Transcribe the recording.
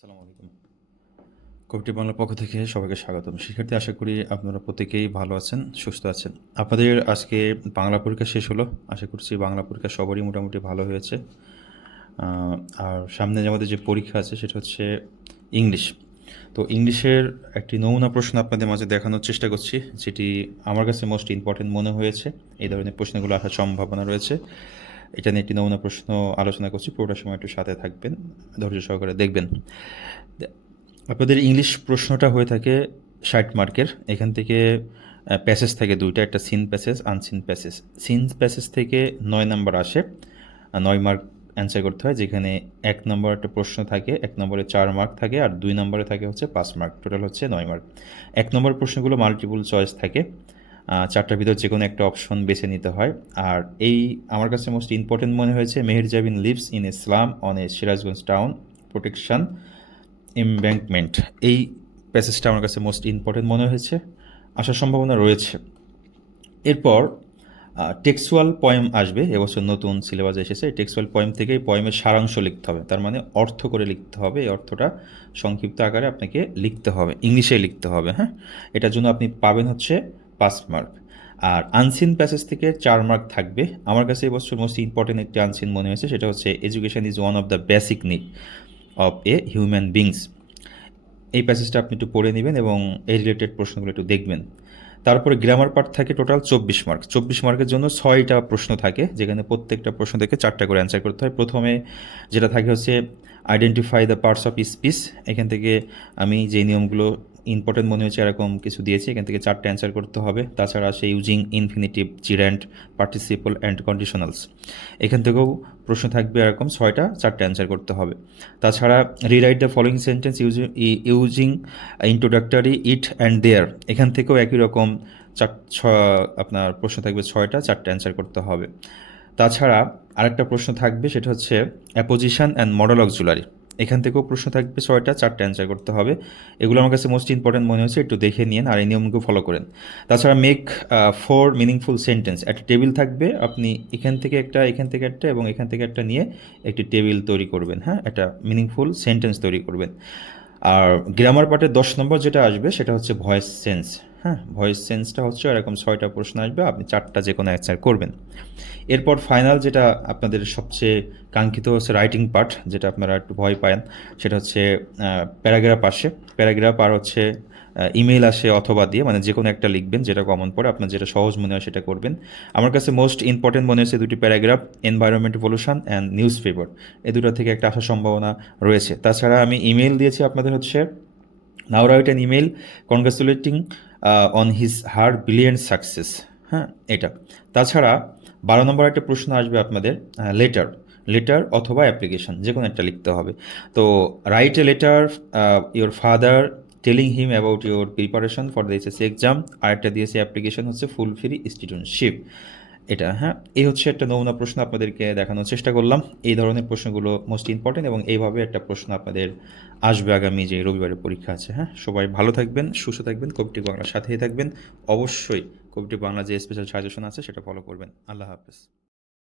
আসসালামু আলাইকুম। কবিটি বাংলার পক্ষ থেকে সবাইকে স্বাগতম। শিক্ষার্থী, আশা করি আপনারা প্রত্যেকেই ভালো আছেন, সুস্থ আছেন। আপনাদের আজকে বাংলা পরীক্ষা শেষ হলো। আশা করছি বাংলা পরীক্ষা সবারই মোটামুটি ভালো হয়েছে। আর সামনে আমাদের যে পরীক্ষা আছে, সেটা হচ্ছে ইংলিশ। তো ইংলিশের একটি নমুনা প্রশ্ন আপনাদের মাঝে দেখানোর চেষ্টা করছি, যেটি আমার কাছে মোস্ট ইম্পর্টেন্ট মনে হয়েছে। এই ধরনের প্রশ্নগুলো আসার সম্ভাবনা রয়েছে। এটা নিয়ে একটি নমুনা প্রশ্ন আলোচনা করছি, পুরোটা সময় একটু সাথে থাকবেন, ধৈর্য সহকারে দেখবেন। আপনাদের ইংলিশ প্রশ্নটা হয়ে থাকে ষাট মার্কের, এখান থেকে প্যাসেজ থাকে দুইটা, একটা seen passage unseen passage seen passage থেকে নয় নাম্বার আসে নয় মার্ক অ্যান্সার করতে হয়, যেখানে এক নম্বর একটা প্রশ্ন থাকে, এক নম্বরে চার মার্ক থাকে, আর দুই নম্বরে থাকে হচ্ছে পাঁচ মার্ক। টোটাল হচ্ছে নয় মার্ক। এক নম্বর প্রশ্নগুলো মাল্টিপল চয়েস থাকে। চারটার ভিতর যে কোনো একটা অপশন বেছে নিতে হয়। আর এই আমার কাছে মোস্ট ইম্পর্টেন্ট মনে হয়েছে Meher Jabin lives in Islam on a Sirajganj town protection embankment এই প্যাসেজটা আমার কাছে মোস্ট ইম্পর্টেন্ট মনে হয়েছে, আসার সম্ভাবনা রয়েছে। এরপর টেক্সুয়াল পয়েম আসবে, এবছর নতুন সিলেবাস এসেছে, এই টেক্সুয়াল পয়েম থেকে এই পয়েমের সারাংশ লিখতে হবে। তার মানে অর্থ করে লিখতে হবে, এই অর্থটা সংক্ষিপ্ত আকারে আপনাকে লিখতে হবে ইংলিশে লিখতে হবে হ্যাঁ? এটার জন্য আপনি পাবেন হচ্ছে পাঁচ মার্ক। আর আনসিন প্যাসেজ থেকে চার মার্ক থাকবে। আমার কাছে এবছর মোস্ট ইম্পর্টেন্ট একটি আনসিন মনে হয়েছে, সেটা হচ্ছে education is one of the basic need of a human beings এই প্যাসেজটা আপনি একটু পড়ে নেবেন এবং এই রিলেটেড প্রশ্নগুলো একটু দেখবেন। তারপরে গ্রামার পার্ট থাকে টোটাল চব্বিশ মার্ক। চব্বিশ মার্কের জন্য ছয়টা প্রশ্ন থাকে, যেখানে প্রত্যেকটা প্রশ্ন থেকে চারটা করে অ্যান্সার করতে হয়। প্রথমে যেটা থাকে হচ্ছে identify the parts of speech এখান থেকে আমি যে নিয়মগুলো ইম্পর্টেন্ট মনে হয়েছে, এরকম কিছু দিয়েছি, এখান থেকে চারটে অ্যান্সার করতে হবে। তাছাড়া আছে using infinitive gerund participle and conditionals এখান থেকেও প্রশ্ন থাকবে এরকম, ছয়টা, চারটে অ্যান্সার করতে হবে। তাছাড়া rewrite the following sentence using introductory it and there এখান থেকেও একই রকম, চার, ছ, আপনার প্রশ্ন থাকবে ছয়টা, চারটে অ্যান্সার করতে হবে। তাছাড়া আরেকটা প্রশ্ন থাকবে, সেটা হচ্ছে অ্যাপোজিশন অ্যান্ড মডেল অক্সুলারি এখান থেকেও প্রশ্ন থাকবে ছয়টা, চারটে অ্যান্সার করতে হবে। এগুলো আমার কাছে মোস্ট ইম্পর্টেন্ট মনে হচ্ছে, একটু দেখে নিন আর এই নিয়মগুলো ফলো করেন। তাছাড়া মেক ফোর মিনিংফুল সেন্টেন্স একটা টেবিল থাকবে, আপনি এখান থেকে একটা, এখান থেকে একটা এবং এখান থেকে একটা নিয়ে একটি টেবিল তৈরি করবেন হ্যাঁ? একটা মিনিংফুল সেন্টেন্স তৈরি করবেন। আর গ্রামার পার্টের দশ নম্বর যেটা আসবে, সেটা হচ্ছে ভয়েস সেন্স হ্যাঁ ভয়েস সেন্সটা হচ্ছে এরকম ছয়টা প্রশ্ন আসবে, আপনি চারটা যে কোনো অ্যান্সার করবেন। এরপর ফাইনাল যেটা আপনাদের সবচেয়ে কাঙ্ক্ষিত হচ্ছে রাইটিং পার্ট যেটা আপনারা একটু ভয় পান, সেটা হচ্ছে প্যারাগ্রাফ আসে। প্যারাগ্রাফ আর হচ্ছে ইমেল আসে অথবা দিয়ে মানে যে কোনো একটা লিখবেন, যেটা কমন পড়ে, আপনার যেটা সহজ মনে হয় সেটা করবেন। আমার কাছে মোস্ট ইম্পর্টেন্ট মনে হচ্ছে দুটি paragraph environment pollution and newspaper এ দুটো থেকে একটা আসার সম্ভাবনা রয়েছে। তাছাড়া আমি ইমেল দিয়েছি আপনাদের হচ্ছে now write an email congratulating on his her brilliant success হ্যাঁ এটা। তাছাড়া বারো নম্বর একটা প্রশ্ন আসবে আপনাদের লেটার লেটার অথবা অ্যাপ্লিকেশান যে কোনো একটা লিখতে হবে। তো write a letter your father telling him about your preparation for the SSC exam আর একটা দিয়েছে অ্যাপ্লিকেশন হচ্ছে ফুল ফ্রি স্টুডেন্টশিপ এটা হ্যাঁ? এই হচ্ছে একটা নমুনা প্রশ্ন আপনাদেরকে দেখানোর চেষ্টা করলাম। এই ধরনের প্রশ্নগুলো মোস্ট ইম্পর্টেন্ট এবং এইভাবে একটা প্রশ্ন আপনাদের আসবে আগামী যে রবিবারের পরীক্ষা আছে হ্যাঁ? সবাই ভালো থাকবেন, সুস্থ থাকবেন, কবিটি বাংলার সাথেই থাকবেন। অবশ্যই কবিটি বাংলা যে স্পেশাল সাজেশন আছে সেটা ফলো করবেন। আল্লাহ হাফেজ।